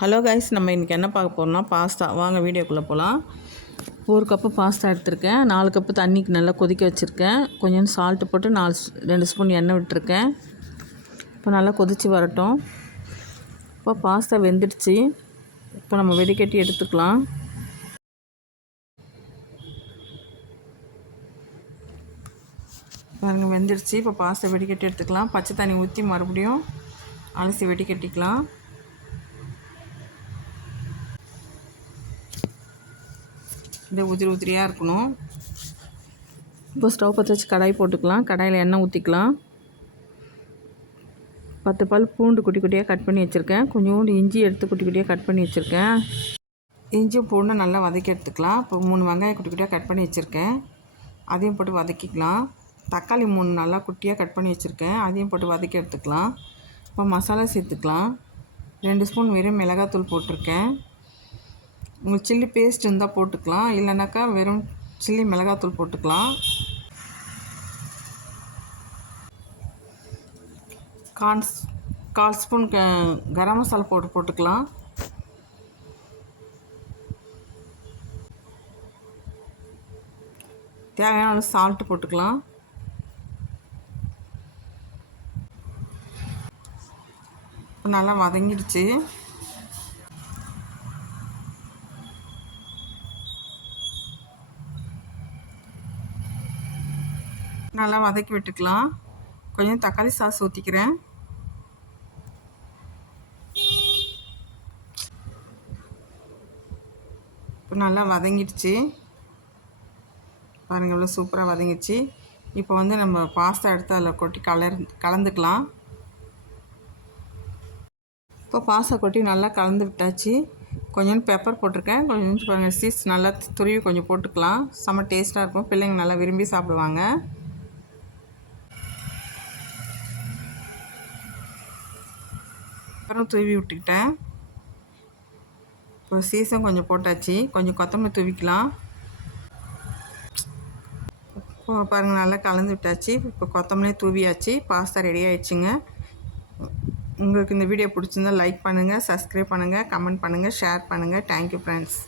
Hello guys, நம்ம இன்றைக்கி என்ன பார்க்க போகிறோம்னா பாஸ்தா. வாங்க வீடியோக்குள்ளே போகலாம். 1 கப்பு பாஸ்தா எடுத்திருக்கேன். 4 கப்பு தண்ணிக்கு நல்லா கொதிக்க வச்சுருக்கேன். கொஞ்சம் சால்ட்டு போட்டு 2 ஸ்பூன் எண்ணெய் விட்டுருக்கேன். இப்போ நல்லா கொதித்து வரட்டும். இப்போ பாஸ்தா வெந்துடுச்சு. இப்போ நம்ம வெடிக்கட்டி எடுத்துக்கலாம். பாருங்கள், வெந்துடுச்சு. இப்போ பாஸ்தா வெடிக்கட்டி எடுத்துக்கலாம். பச்சை தண்ணி ஊற்றி மறுபடியும் அலசி வெடிக்கட்டிக்கலாம். இந்த உதிரியாக இருக்கணும். இப்போ ஸ்டவ் பற்ற வச்சு கடாய் போட்டுக்கலாம். கடாயில் எண்ணெய் ஊற்றிக்கலாம். 10 பல் பூண்டு குட்டி குட்டியாக கட் பண்ணி வச்சுருக்கேன். கொஞ்சோண்டு இஞ்சி எடுத்து குட்டி குட்டியாக கட் பண்ணி வச்சுருக்கேன். இஞ்சியும் பூண்டு நல்லா வதக்கி எடுத்துக்கலாம். இப்போ 3 வெங்காயம் குட்டி குட்டியாக கட் பண்ணி வச்சுருக்கேன். அதையும் போட்டு வதக்கிக்கலாம். தக்காளி 3 நல்லா குட்டியாக கட் பண்ணி வச்சுருக்கேன். அதையும் போட்டு வதக்கி எடுத்துக்கலாம். இப்போ மசாலா சேர்த்துக்கலாம். 2 ஸ்பூன் வெறும் மிளகாத்தூள் போட்டிருக்கேன். உங்களுக்கு சில்லி பேஸ்ட் இருந்தால் போட்டுக்கலாம், இல்லைனாக்கா வெறும் சில்லி மிளகாத்தூள் போட்டுக்கலாம். கால் ஸ்பூன் கரம் மசாலா போட்டுக்கலாம். தேவையான சால்ட்டு போட்டுக்கலாம். இப்போ நல்லா வதங்கிடுச்சு. நல்லா வதக்கி விட்டுக்கலாம். கொஞ்சம் தக்காளி சாஸ் ஊற்றிக்கிறேன். இப்போ நல்லா வதங்கிடுச்சு. பாருங்கள், இவ்வளோ சூப்பராக வதங்கிடுச்சு. இப்போ வந்து நம்ம பாஸ்தா எடுத்து அதில் கொட்டி கலந்துக்கலாம். இப்போ பாஸ்தா கொட்டி நல்லா கலந்து விட்டாச்சு. கொஞ்சம் பெப்பர் போட்டிருக்கேன். கொஞ்சம் பாருங்கள், சீஸ் நல்லா துருவி கொஞ்சம் போட்டுக்கலாம். செம்ம டேஸ்ட்டாக இருக்கும். பிள்ளைங்க நல்லா விரும்பி சாப்பிடுவாங்க. அப்புறம் தூவி விட்டுக்கிட்டேன். இப்போ சீஸும் கொஞ்சம் போட்டாச்சு. கொஞ்சம் கொத்தமல்லி தூவிக்கலாம். இப்போ பாருங்கள், நல்லா கலந்து விட்டாச்சு. இப்போ கொத்தமல்லி தூவியாச்சு. Pasta ready ஆகிடுச்சுங்க. உங்களுக்கு இந்த வீடியோ பிடிச்சிருந்தால் லைக் பண்ணுங்கள், சப்ஸ்கிரைப் பண்ணுங்கள், கமெண்ட் பண்ணுங்கள், ஷேர் பண்ணுங்கள். Thank you friends.